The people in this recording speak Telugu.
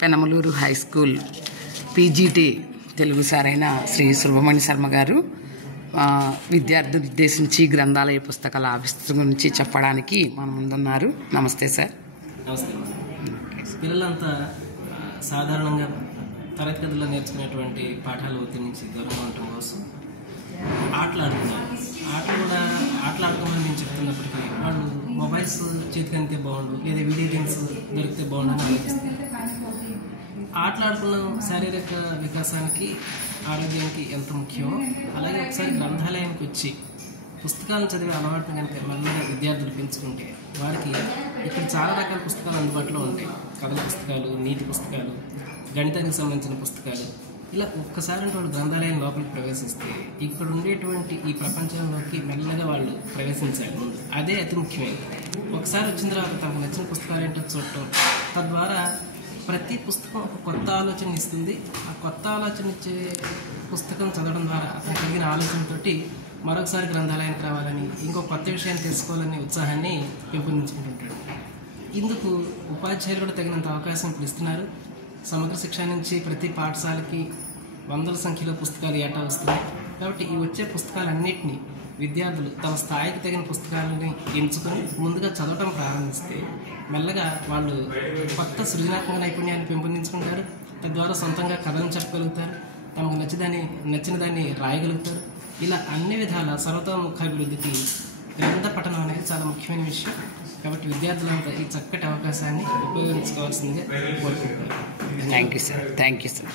Penamaluru high school PGT Telugu సారైన శ్రీ సుబ్రహ్మణ్య శర్మ గారు విద్యార్థులు ఉద్దేశించి గ్రంథాలయ పుస్తకాల ఆవిష్కరణ గురించి చెప్పడానికి మన ముందున్నారు. నమస్తే సార్. నమస్తే. పిల్లలంతా సాధారణంగా తరగతి గదిలో నేర్చుకునేటువంటి పాఠాల ఒత్తిడి నుంచి దూరంగా ఉండటం కోసం ఆటలాడుతున్నారు. ఆటలాడుకోమని నేను చెప్తున్నప్పటికీ వాళ్ళు మొబైల్స్ చేతికి అంతే బాగుండు, లేదా వీడియో గేమ్స్ దొరికితే బాగుండు అని ఆలోచిస్తారు. ఆటలాడుకున్న శారీరక వికాసానికి, ఆరోగ్యానికి ఎంత ముఖ్యమో అలాగే ఒకసారి గ్రంథాలయానికి వచ్చి పుస్తకాలను చదివే అలవాటును కనుక మెల్లగా విద్యార్థులు పెంచుకుంటే వారికి ఇక్కడ చాలా రకాల పుస్తకాలు అందుబాటులో ఉంటాయి. కథల పుస్తకాలు, నీతి పుస్తకాలు, గణితానికి సంబంధించిన పుస్తకాలు. ఇలా ఒక్కసారి వాళ్ళు గ్రంథాలయం లోపలికి ప్రవేశిస్తే ఇక్కడ ఉండేటువంటి ఈ ప్రపంచంలోకి మెల్లగా వాళ్ళు ప్రవేశించాలి. అదే అతి ముఖ్యమైనది. ఒకసారి వచ్చిన తర్వాత తమకు నచ్చిన పుస్తకాలు ఏంటో చూడటం, తద్వారా ప్రతి పుస్తకం ఒక కొత్త ఆలోచన ఇస్తుంది. ఆ కొత్త ఆలోచన ఇచ్చే పుస్తకం చదవడం ద్వారా అతను కలిగిన ఆలోచనతోటి మరొకసారి గ్రంథాలయానికి రావాలని, ఇంకో కొత్త విషయాన్ని తెలుసుకోవాలనే ఉత్సాహాన్ని పెంపొందించుకుంటుంటాడు. ఇందుకు ఉపాధ్యాయులు కూడా తగినంత అవకాశం ఇప్పుడు ఇస్తున్నారు. సమగ్ర శిక్ష నుంచి ప్రతి పాఠశాలకి వందల సంఖ్యలో పుస్తకాలు ఏటా వస్తున్నాయి. కాబట్టి ఈ వచ్చే పుస్తకాలన్నింటినీ విద్యార్థులు తమ స్థాయికి తగిన పుస్తకాలని ఎంచుకొని ముందుగా చదవటం ప్రారంభిస్తే మెల్లగా వాళ్ళు కొత్త సృజనాత్మక నైపుణ్యాన్ని పెంపొందించుకుంటారు. తద్వారా సొంతంగా కథలను చెప్పగలుగుతారు, తమకు నచ్చిన దాన్ని రాయగలుగుతారు. ఇలా అన్ని విధాల సర్వతోముఖాభివృద్ధికి గ్రంథ పఠనం అనేది చాలా ముఖ్యమైన విషయం. కాబట్టి విద్యార్థులంతా ఈ చక్కటి అవకాశాన్ని ఉపయోగించుకోవాల్సిందిగా కోరుకుంటున్నారు. Thank you sir.